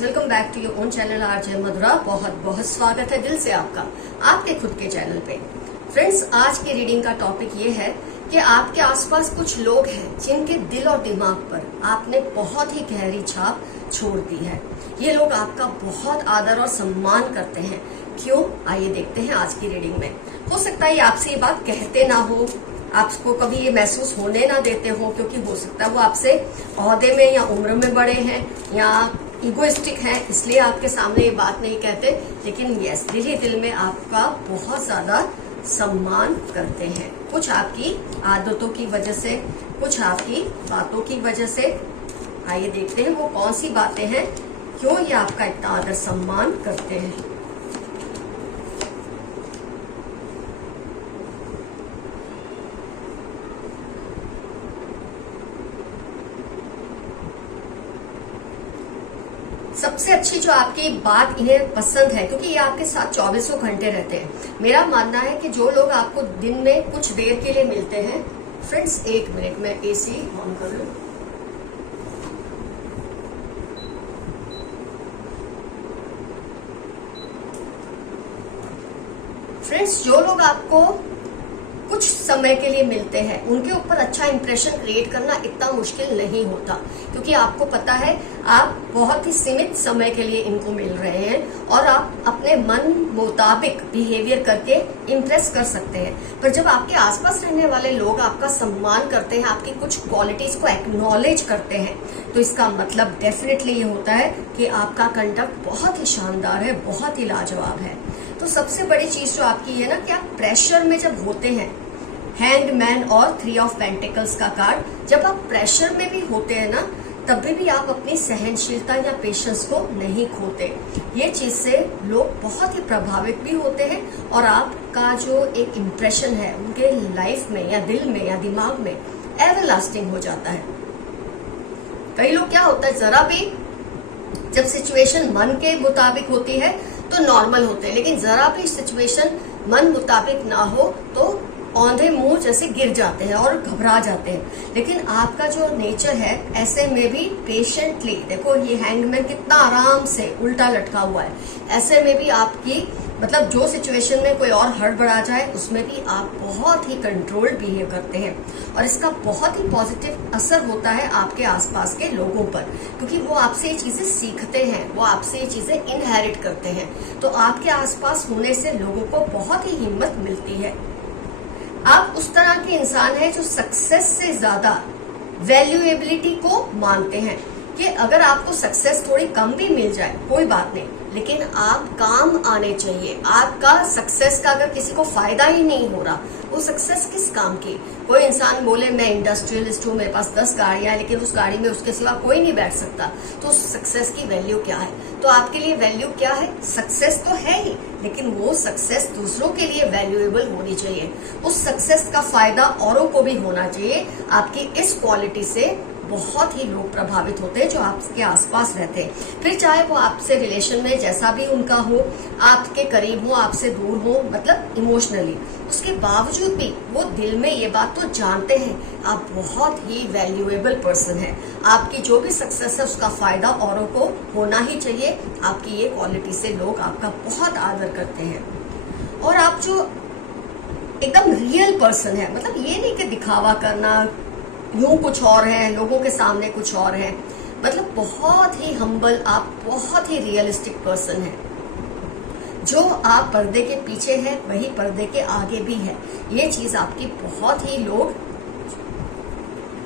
Friends, welcome back to your own channel RJ Madhura. बहुत बहुत स्वागत है दिल से आपका आपके खुद के चैनल पे। फ्रेंड्स, आज की रीडिंग का टॉपिक ये है कि आपके आसपास कुछ लोग हैं जिनके दिल और दिमाग पर आपने बहुत ही गहरी छाप छोड़ दी है। ये लोग आपका बहुत आदर और सम्मान करते हैं। क्यों? आइए देखते हैं आज की रीडिंग में। हो सकता है आपसे ये बात कहते ना हो, आपको कभी ये महसूस होने ना देते हो, क्योंकि हो सकता है वो आपसे ओहदे में या उम्र में बड़े हैं या इगोइस्टिक हैं, इसलिए आपके सामने ये बात नहीं कहते। लेकिन यस, दिल ही दिल में आपका बहुत ज्यादा सम्मान करते हैं, कुछ आपकी आदतों की वजह से, कुछ आपकी बातों की वजह से। आइए देखते हैं वो कौन सी बातें हैं, क्यों ये आपका इतना आदर सम्मान करते हैं। सबसे अच्छी जो आपकी बात इन्हें पसंद है, क्योंकि ये आपके साथ 24 घंटे रहते हैं। मेरा मानना है कि जो लोग आपको दिन में कुछ देर के लिए मिलते हैं, फ्रेंड्स एक मिनट में एसी ऑन कर लूं। फ्रेंड्स, जो लोग आपको कुछ समय के लिए मिलते हैं, उनके ऊपर अच्छा इंप्रेशन क्रिएट करना इतना मुश्किल नहीं होता, क्योंकि आपको पता है आप बहुत ही सीमित समय के लिए इनको मिल रहे हैं और आप अपने मन मुताबिक बिहेवियर करके इम्प्रेस कर सकते हैं। पर जब आपके आसपास रहने वाले लोग आपका सम्मान करते हैं, आपकी कुछ क्वालिटीज को एक्नॉलेज करते हैं, तो इसका मतलब डेफिनेटली ये होता है कि आपका कंडक्ट बहुत ही शानदार है, बहुत ही लाजवाब है। तो सबसे बड़ी चीज जो आपकी है ना कि आप प्रेशर में जब होते हैं, हैंग्ड मैन और 3 ऑफ पेंटिकल्स का कार्ड, जब आप प्रेशर में भी होते हैं ना, तभी भी आप अपनी सहनशीलता या पेशेंस को नहीं खोते। ये चीज से लोग बहुत ही प्रभावित भी होते हैं और आपका जो एक इम्प्रेशन है उनके लाइफ में या दिल में या दिमाग में एवर लास्टिंग हो जाता है। कई लोग क्या होता है, जरा भी जब सिचुएशन मन के मुताबिक होती है तो नॉर्मल होते हैं, लेकिन जरा भी सिचुएशन मन मुताबिक ना हो तो औंधे मुंह जैसे गिर जाते हैं और घबरा जाते हैं। लेकिन आपका जो नेचर है, ऐसे में भी पेशेंटली, देखो ये हैंगमैन कितना आराम से उल्टा लटका हुआ है, ऐसे में भी आपकी मतलब जो सिचुएशन में कोई और हड़बड़ा जाए उसमें भी आप बहुत ही कंट्रोल्ड बिहेव करते हैं। और इसका बहुत ही पॉजिटिव असर होता है आपके आसपास के लोगों पर, क्योंकि वो आपसे ये चीजें सीखते हैं, वो आपसे ये चीजें इनहेरिट करते हैं। तो आपके आसपास होने से लोगों को बहुत ही हिम्मत मिलती है। आप उस तरह के इंसान हैं जो सक्सेस से ज्यादा वैल्यूएबिलिटी को मानते हैं, कि अगर आपको सक्सेस थोड़ी कम भी मिल जाए कोई बात नहीं, लेकिन आप काम आने चाहिए। आपका सक्सेस का अगर किसी को फायदा ही नहीं हो रहा, वो सक्सेस किस काम की? कोई इंसान बोले मैं इंडस्ट्रियलिस्ट हूँ, मेरे पास 10 गाड़ियां, लेकिन उस गाड़ी में उसके सिवा कोई नहीं बैठ सकता, तो सक्सेस की वैल्यू क्या है? तो आपके लिए वैल्यू क्या है? सक्सेस तो है ही, लेकिन वो सक्सेस दूसरों के लिए वैल्यूएबल होनी चाहिए। उस सक्सेस का फायदा औरों को भी होना चाहिए। आपकी इस क्वालिटी से बहुत ही लोग प्रभावित होते हैं जो आपके आसपास रहते हैं। फिर चाहे वो आपसे रिलेशन में जैसा भी उनका हो, आपके करीब हो, आपसे दूर हो, मतलब इमोशनली, उसके बावजूद भी वो दिल में ये बात तो जानते हैं आप बहुत ही वैल्यूएबल पर्सन है। आपकी जो भी सक्सेस है उसका फायदा औरों को होना ही चाहिए। आपकी ये क्वालिटी से लोग आपका बहुत आदर करते हैं। और आप जो एकदम रियल पर्सन है, मतलब ये नहीं कि दिखावा करना, यूं कुछ और है, लोगों के सामने कुछ और है, मतलब बहुत ही हम्बल, आप बहुत ही रियलिस्टिक पर्सन है। जो आप पर्दे के पीछे है वही पर्दे के आगे भी है। ये चीज आपकी बहुत ही लोग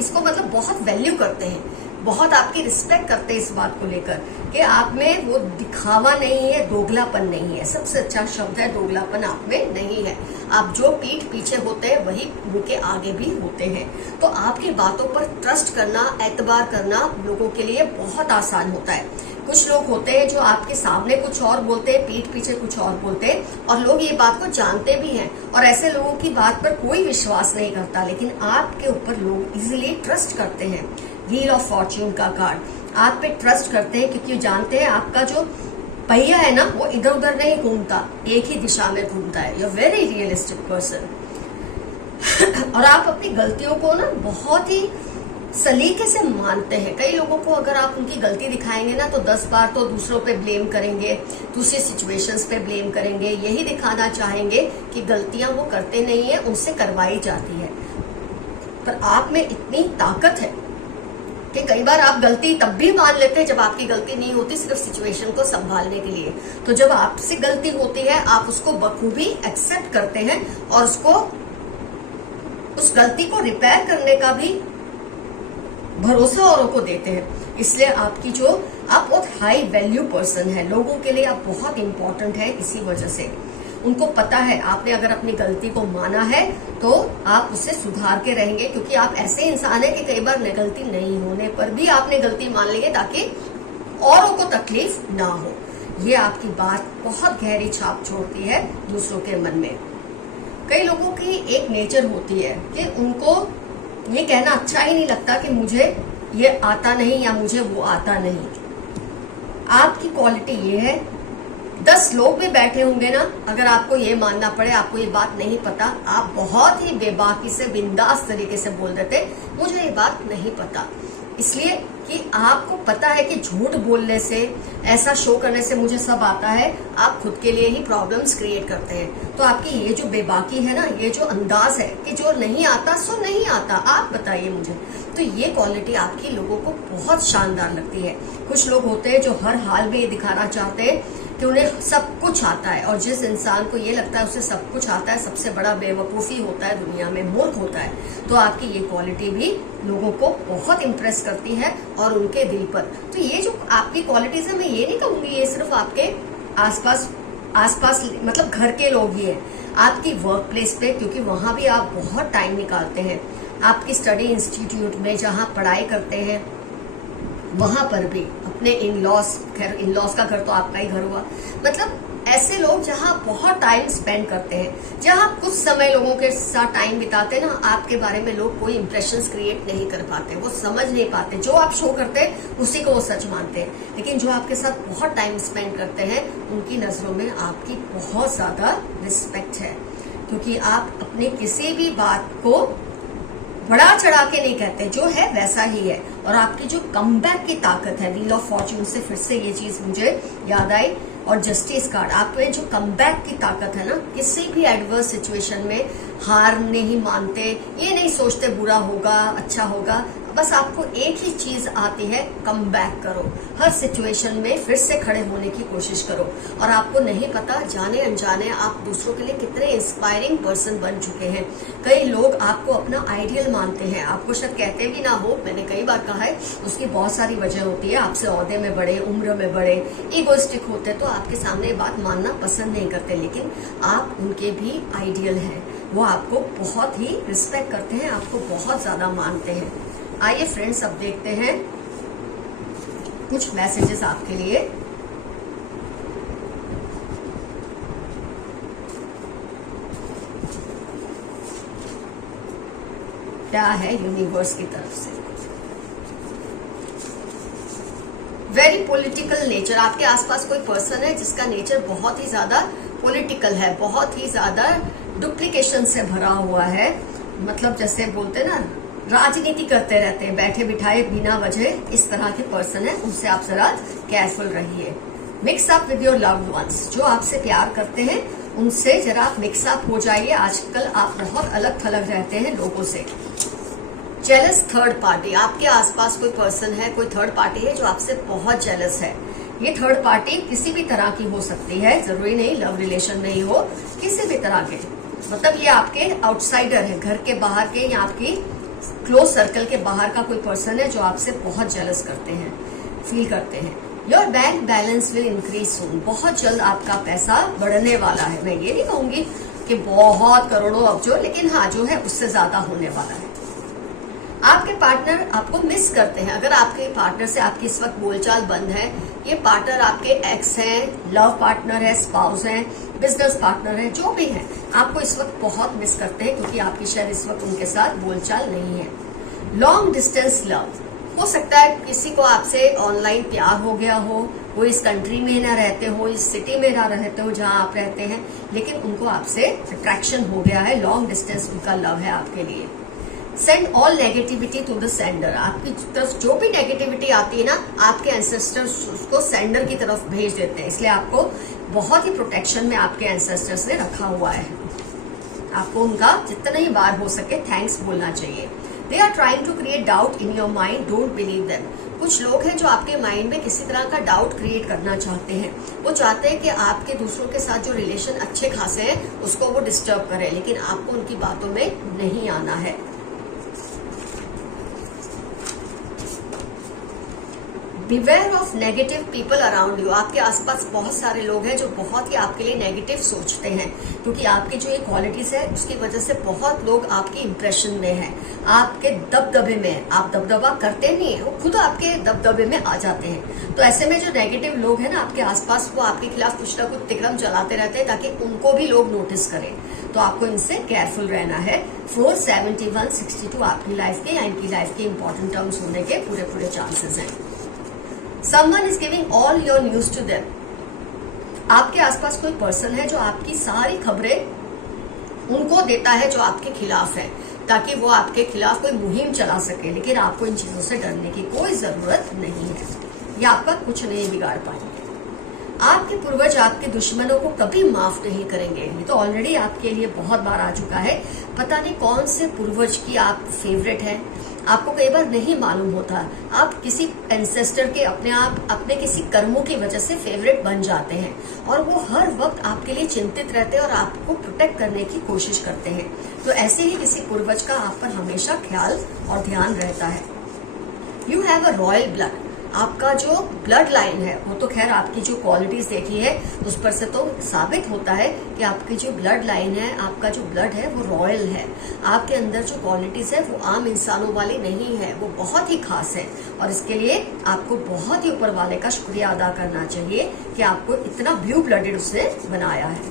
इसको मतलब बहुत वैल्यू करते हैं, बहुत आपकी रिस्पेक्ट करते हैं इस बात को लेकर कि आप में वो दिखावा नहीं है, दोगलापन नहीं है। सबसे अच्छा शब्द है दोगलापन, आप में नहीं है। आप जो पीठ पीछे होते हैं वही मुंह के आगे भी होते हैं। तो आपकी बातों पर ट्रस्ट करना, एतबार करना लोगों के लिए बहुत आसान होता है। कुछ लोग होते हैं जो आपके सामने कुछ और बोलते हैं, पीठ पीछे कुछ और बोलते हैं, और लोग ये बात को जानते भी हैं और ऐसे लोगों की बात पर कोई विश्वास नहीं करता, लेकिन आपके ऊपर लोग इजीली ट्रस्ट करते हैं। व्हील ऑफ फॉर्च्यून का कार्ड, आप पे ट्रस्ट करते हैं क्योंकि जानते हैं आपका जो पहिया है ना वो इधर उधर नहीं घूमता, एक ही दिशा में घूमता है। You are very realistic person. और आप अपनी गलतियों को ना बहुत ही सलीके से मानते हैं। कई लोगों को अगर आप उनकी गलती दिखाएंगे ना तो 10 बार तो दूसरों पे ब्लेम करेंगे, दूसरी सिचुएशंस पे ब्लेम करेंगे, यही दिखाना चाहेंगे कि गलतियां वो करते नहीं है, उनसे करवाई जाती है। पर आप में इतनी ताकत है कि कई बार आप गलती तब भी मान लेते हैं जब आपकी गलती नहीं होती, सिर्फ सिचुएशन को संभालने के लिए। तो जब आपसे गलती होती है आप उसको बखूबी एक्सेप्ट करते हैं और उस गलती को रिपेयर करने का भी भरोसा औरों को देते हैं। इसलिए आप बहुत हाई वैल्यू पर्सन है, लोगों के लिए आप बहुत इंपॉर्टेंट है। इसी वजह से उनको पता है आपने अगर अपनी गलती को माना है तो आप उसे सुधार के रहेंगे, क्योंकि आप ऐसे इंसान है कि कई बार गलती नहीं होने पर भी आपने गलती मान ली है ताकि औरों को तकलीफ ना हो। ये आपकी बात बहुत गहरी छाप छोड़ती है दूसरों के मन में। कई लोगों की एक नेचर होती है कि उनको ये कहना अच्छा ही नहीं लगता कि मुझे ये आता नहीं या मुझे वो आता नहीं। आपकी क्वालिटी ये है, 10 लोग भी बैठे होंगे ना, अगर आपको ये मानना पड़े आपको ये बात नहीं पता, आप बहुत ही बेबाकी से बिंदास तरीके से बोल देते मुझे ये बात नहीं पता। इसलिए कि आपको पता है कि झूठ बोलने से, ऐसा शो करने से मुझे सब आता है, आप खुद के लिए ही प्रॉब्लम्स क्रिएट करते हैं। तो आपकी ये जो बेबाकी है ना, ये जो अंदाज है कि जो नहीं आता सो नहीं आता, आप बताइए मुझे, तो ये क्वालिटी आपकी लोगों को बहुत शानदार लगती है। कुछ लोग होते हैं जो हर हाल में ये दिखाना चाहते हैं कि उन्हें सब कुछ आता है, और जिस इंसान को ये लगता है उसे सब कुछ आता है सबसे बड़ा बेवकूफी होता है दुनिया में, मूर्ख होता है। तो आपकी ये क्वालिटी भी लोगों को बहुत इम्प्रेस करती है और उनके दिल पर। तो ये जो आपकी क्वालिटीज है, मैं ये नहीं कहूंगी ये सिर्फ आपके आसपास मतलब घर के लोग ही है, आपकी वर्क प्लेस पे, क्योंकि वहां भी आप बहुत टाइम निकालते हैं। आपकी स्टडी इंस्टीट्यूट में जहां पढ़ाई करते हैं वहां पर भी, अपने इन-लॉज का घर तो आपका ही घर हुआ, मतलब ऐसे लोग जहां बहुत टाइम स्पेंड करते हैं, जहां कुछ समय लोगों के साथ टाइम बिताते हैं ना, आपके बारे में लोग कोई इंप्रेशंस क्रिएट नहीं कर पाते, वो समझ नहीं पाते। जो आप शो करते हैं उसी को वो सच मानते हैं, लेकिन जो आपके साथ बहुत टाइम स्पेंड करते हैं उनकी नजरों में आपकी बहुत ज्यादा रिस्पेक्ट है, क्योंकि आप अपनी किसी भी बात को बढ़ा चढ़ा के नहीं कहते, जो है वैसा ही है। और आपकी जो कमबैक की ताकत है, व्हील ऑफ फॉर्च्यून से फिर से ये चीज मुझे याद आई, और जस्टिस कार्ड, आपके जो कमबैक की ताकत है ना, किसी भी एडवर्स सिचुएशन में हार नहीं मानते, ये नहीं सोचते बुरा होगा अच्छा होगा, बस आपको एक ही चीज आती है, कम बैक करो, हर सिचुएशन में फिर से खड़े होने की कोशिश करो। और आपको नहीं पता जाने अनजाने आप दूसरों के लिए कितने इंस्पायरिंग पर्सन बन चुके हैं। कई लोग आपको अपना आइडियल मानते हैं, आपको शायद कहते भी ना हो, मैंने कई बार कहा है, उसकी बहुत सारी वजह होती है, आपसे ओहदे में बड़े, उम्र में बड़े, ईगोइस्टिक होते, तो आपके सामने बात मानना पसंद नहीं करते, लेकिन आप उनके भी आइडियल हैं, वो आपको बहुत ही रिस्पेक्ट करते हैं, आपको बहुत ज्यादा मानते हैं। आइए फ्रेंड्स, अब देखते हैं कुछ मैसेजेस आपके लिए। क्या है यूनिवर्स की तरफ से। वेरी पॉलिटिकल नेचर, आपके आसपास कोई पर्सन है जिसका नेचर बहुत ही ज्यादा पॉलिटिकल है, बहुत ही ज्यादा डुप्लीकेशन से भरा हुआ है, मतलब जैसे बोलते हैं ना, राजनीति करते रहते हैं बैठे बिठाए बिना वजह, इस तरह के पर्सन है, उनसे आप जरा केयरफुल रहिए। Mix up with your loved ones, जो आपसे प्यार करते हैं उनसे जरा आप मिक्स अप हो जाइए, आजकल आप बहुत अलग थलग रहते हैं लोगों से। जेलस थर्ड पार्टी, आपके आसपास कोई पर्सन है, कोई थर्ड पार्टी है जो आपसे बहुत जेलस है। ये थर्ड पार्टी किसी भी तरह की हो सकती है, जरूरी नहीं लव रिलेशन में ही हो, किसी भी तरह के, मतलब ये आपके आउटसाइडर है, घर के बाहर के या आपकी क्लोज सर्कल के बाहर का कोई पर्सन है जो आपसे बहुत जेलस करते हैं, फील करते हैं। Your bank balance will increase soon, बहुत जल्द आपका पैसा बढ़ने वाला है। मैं ये नहीं कहूंगी कि बहुत करोड़ों अब्जों, लेकिन हाँ जो है उससे ज्यादा होने वाला है। आपके पार्टनर आपको मिस करते हैं, अगर आपके पार्टनर से आपकी इस वक्त बोलचाल बंद है, ये पार्टनर आपके एक्स हैं, लव पार्टनर है, स्पाउस हैं, बिजनेस पार्टनर है, जो भी है, आपको इस वक्त बहुत मिस करते हैं, क्योंकि आपकी शायद इस वक्त उनके साथ बोलचाल नहीं है। लॉन्ग डिस्टेंस लव, हो सकता है किसी को आपसे ऑनलाइन प्यार हो गया हो, वो इस कंट्री में ना रहते हो, इस सिटी में ना रहते हो जहां आप रहते हैं, लेकिन उनको आपसे अट्रैक्शन हो गया है, लॉन्ग डिस्टेंस उनका लव है आपके लिए। Send all negativity to the sender. आपकी तरफ जो भी नेगेटिविटी आती है ना, आपके एंसेस्टर्स उसको सेंडर की तरफ भेज देते हैं। इसलिए आपको बहुत ही प्रोटेक्शन में आपके एंसेस्टर्स ने रखा हुआ है। आपको उनका जितना ही बार हो सके थैंक्स बोलना चाहिए। They are trying to create doubt in your mind, don't believe them. कुछ लोग हैं जो आपके माइंड में किसी तरह का डाउट क्रिएट करना चाहते हैं। वो चाहते हैं कि आपके दूसरों के साथ जो रिलेशन अच्छे खासे हैं उसको वो डिस्टर्ब करें, लेकिन आपको उनकी बातों में नहीं आना है। Beware of negative people around you. आपके आसपास बहुत सारे लोग हैं जो बहुत ही आपके लिए नेगेटिव सोचते हैं, क्योंकि आपकी जो ये क्वालिटीज है उसकी वजह से बहुत लोग आपकी इंप्रेशन में हैं, आपके दबदबे में है। आप दबदबा करते नहीं है, वो खुद आपके दबदबे में आ जाते हैं। तो ऐसे में जो नेगेटिव लोग हैं ना आपके आसपास, वो आपके खिलाफ कुछ ना कुछ तिक्रम चलाते रहते हैं ताकि उनको भी लोग नोटिस करें। तो आपको इनसे केयरफुल रहना है। 47162 आपकी लाइफ के या इनकी लाइफ के इंपॉर्टेंट टर्म्स होने के पूरे चांसेस हैं। Someone is giving all your news to them. आपके आसपास कोई पर्सन है जो आपकी सारी खबरें उनको देता है जो आपके खिलाफ है, ताकि वो आपके खिलाफ कोई मुहिम चला सके। लेकिन आपको इन चीजों से डरने की कोई जरूरत नहीं है, ये आपका कुछ नहीं बिगाड़ पाएंगे। आपके पूर्वज आपके दुश्मनों को कभी माफ नहीं करेंगे। ये तो ऑलरेडी आपके लिए बहुत बार आ चुका है। पता नहीं कौन से पूर्वज की आप फेवरेट है, आपको कई बार नहीं मालूम होता। आप किसी एंसेस्टर के अपने किसी कर्मों की वजह से फेवरेट बन जाते हैं और वो हर वक्त आपके लिए चिंतित रहते हैं और आपको प्रोटेक्ट करने की कोशिश करते हैं। तो ऐसे ही किसी पूर्वज का आप पर हमेशा ख्याल और ध्यान रहता है। You have a royal blood. आपका जो ब्लड लाइन है वो तो खैर आपकी जो क्वालिटीज देखी है उस पर से तो साबित होता है कि आपकी जो ब्लड लाइन है, आपका जो ब्लड है वो रॉयल है। आपके अंदर जो क्वालिटीज है वो आम इंसानों वाली नहीं है, वो बहुत ही खास है। और इसके लिए आपको बहुत ही ऊपर वाले का शुक्रिया अदा करना चाहिए कि आपको इतना ब्लू ब्लडेड उसने बनाया है।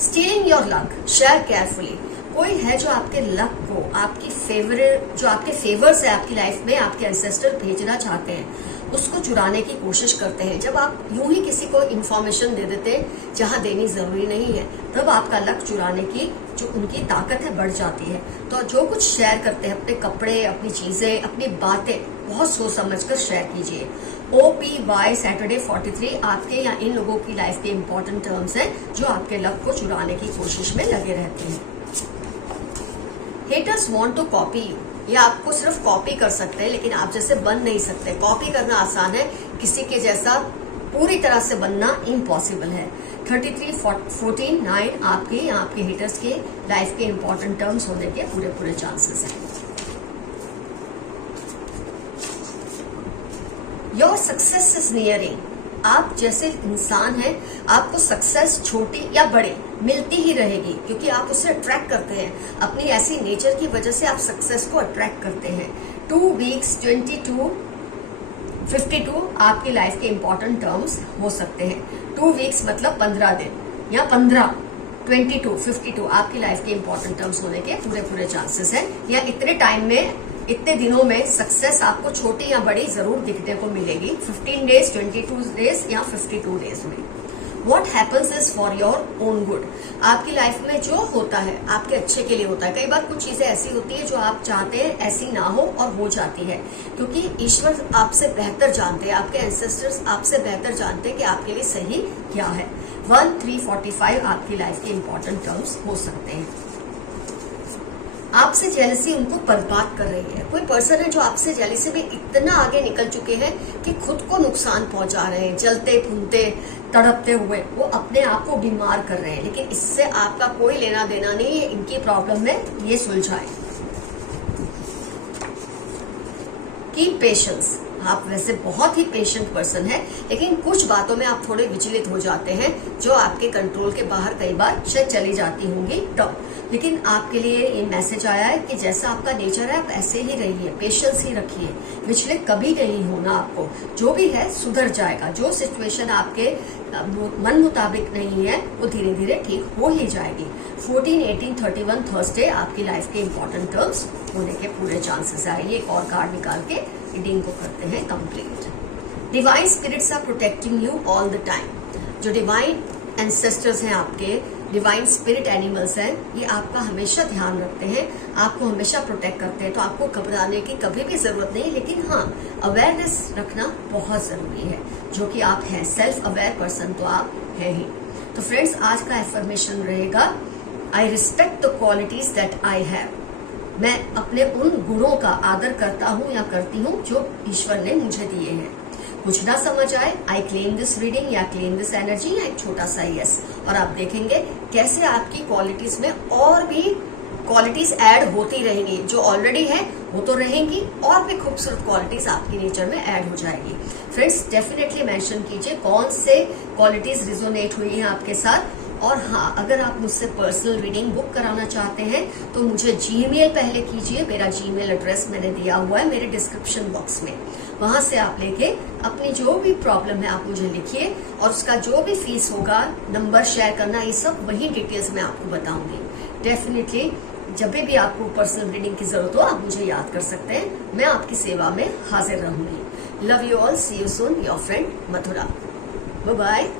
Stealing your luck, share carefully. कोई है जो आपके लक को, आपकी फेवरेट, जो आपके फेवर्स है आपकी लाइफ में, आपके एंसेस्टर भेजना चाहते हैं, उसको चुराने की कोशिश करते हैं। जब आप यूं ही किसी को इन्फॉर्मेशन दे देते हैं जहां देनी जरूरी नहीं है, तब आपका लक चुराने की जो उनकी ताकत है बढ़ जाती है। तो जो कुछ शेयर करते हैं, अपने कपड़े, अपनी चीजें, अपनी बातें, बहुत सोच समझ कर शेयर कीजिए। OPY सैटरडे 43 आपके या इन लोगों की लाइफ के इंपॉर्टेंट टर्म्स हैं जो आपके लक को चुराने की कोशिश में लगे रहते हैं। Haters want to copy you. ये आपको सिर्फ कॉपी कर सकते हैं, लेकिन आप जैसे बन नहीं सकते। कॉपी करना आसान है, किसी के जैसा पूरी तरह से बनना इम्पॉसिबल है। 33-14-9 आपके या आपके हेटर्स के लाइफ के इंपॉर्टेंट टर्म्स होने के पूरे चांसेस हैं। Your success is nearing. आप जैसे इंसान हैं, आपको सक्सेस छोटी या बड़ी मिलती ही रहेगी, क्योंकि आप उसे अट्रैक्ट करते हैं। अपनी ऐसी नेचर की वजह से आप सक्सेस को अट्रैक्ट करते हैं। 2 वीक्स 22-52 आपकी लाइफ के इंपॉर्टेंट टर्म्स हो सकते हैं। 2 वीक्स मतलब 15 दिन, या 15, 22-52 आपकी लाइफ के इंपॉर्टेंट टर्म्स होने के पूरे चांसेस हैं। या इतने टाइम में, इतने दिनों में सक्सेस आपको छोटी या बड़ी जरूर दिखने को मिलेगी। 15 डेज, 22 डेज या 52 डेज में। What happens is for your own good। आपकी लाइफ में जो होता है आपके अच्छे के लिए होता है। कई बार कुछ चीजें ऐसी होती है जो आप चाहते हैं ऐसी ना हो और हो जाती है, क्योंकि ईश्वर आपसे बेहतर जानते हैं, आपके एंसेस्टर्स आपसे बेहतर जानते हैं कि आपके लिए सही क्या है। 1-3-45 आपकी लाइफ के इंपॉर्टेंट टर्म्स हो सकते हैं। आपसे जेलसी उनको बर्बाद कर रही है। कोई पर्सन है जो आपसे जेलसी में इतना आगे निकल चुके हैं कि खुद को नुकसान पहुंचा रहे हैं, जलते फूलते तड़पते हुए वो अपने आप को बीमार कर रहे हैं, लेकिन इससे आपका कोई लेना देना नहीं है। इनकी प्रॉब्लम में ये सुलझाए। Keep patience. आप वैसे बहुत ही पेशेंट पर्सन है, लेकिन कुछ बातों में आप थोड़े विचलित हो जाते हैं जो आपके कंट्रोल के बाहर कई बार शायद चली जाती होंगी टर्म। लेकिन आपके लिए ये मैसेज आया है कि जैसा आपका नेचर है आप ऐसे ही रहिए, पेशेंस ही रखिए, विचलित कभी नहीं होना। आपको जो भी है सुधर जाएगा। जो सिचुएशन आपके मन मुताबिक नहीं है वो धीरे धीरे ठीक हो ही जाएगी। 14-18-31 थर्सडे आपकी लाइफ के इंपॉर्टेंट टर्म्स होने के पूरे चांसेस है। आइए एक और कार्ड निकाल के रीडिंग को करते हैं complete. Divine spirits are protecting you all the time. जो डिवाइन एंसेस्टर्स हैं आपके, डिवाइन स्पिरिट एनिमल्स हैं, ये आपका हमेशा ध्यान रखते हैं, आपको हमेशा प्रोटेक्ट करते हैं। तो आपको घबराने की कभी भी जरूरत नहीं, लेकिन हाँ, अवेयरनेस रखना बहुत जरूरी है, जो कि आप हैं। सेल्फ अवेयर पर्सन तो आप हैं ही। तो फ्रेंड्स, आज का एफर्मेशन रहेगा, I respect the qualities that I have. मैं अपने उन गुणों का आदर करता हूँ या करती हूँ जो ईश्वर ने मुझे दिए हैं। कुछ ना समझ आए, आई क्लेम दिस रीडिंग या क्लेम दिस एनर्जी, या एक छोटा सा यस, और आप देखेंगे कैसे आपकी क्वालिटीज में और भी क्वालिटीज ऐड होती रहेंगी। जो ऑलरेडी है वो तो रहेंगी, और भी खूबसूरत क्वालिटीज आपकी नेचर में ऐड हो जाएगी। फ्रेंड्स, डेफिनेटली मेंशन कीजिए कौन से क्वालिटीज रिजोनेट हुई हैं आपके साथ। और हाँ, अगर आप मुझसे पर्सनल रीडिंग बुक कराना चाहते हैं तो मुझे जीमेल पहले कीजिए। मेरा जीमेल एड्रेस मैंने दिया हुआ है मेरे डिस्क्रिप्शन बॉक्स में, वहां से आप लेके अपनी जो भी प्रॉब्लम है आप मुझे लिखिए, और उसका जो भी फीस होगा, नंबर शेयर करना, ये सब वही डिटेल्स मैं आपको बताऊंगी। डेफिनेटली जब भी आपको पर्सनल रीडिंग की जरूरत हो आप मुझे याद कर सकते हैं, मैं आपकी सेवा में हाजिर रहूंगी। Love you all, see you soon, your friend Mathura. Bye bye.